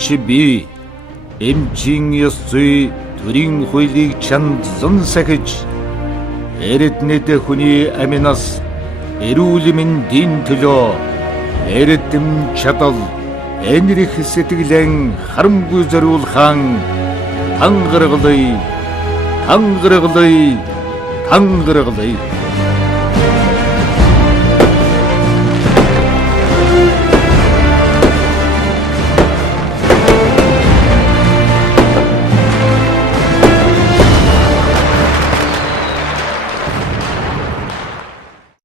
чи би эмчин ёсгүй төрийн хуулийг чанд зун сахиж эрдэнэт хүний аминаас эрүүл мэндийн төлөө эрдэм чадал энэрх сэтгэлэн харамгүй зориулхан тангаргалый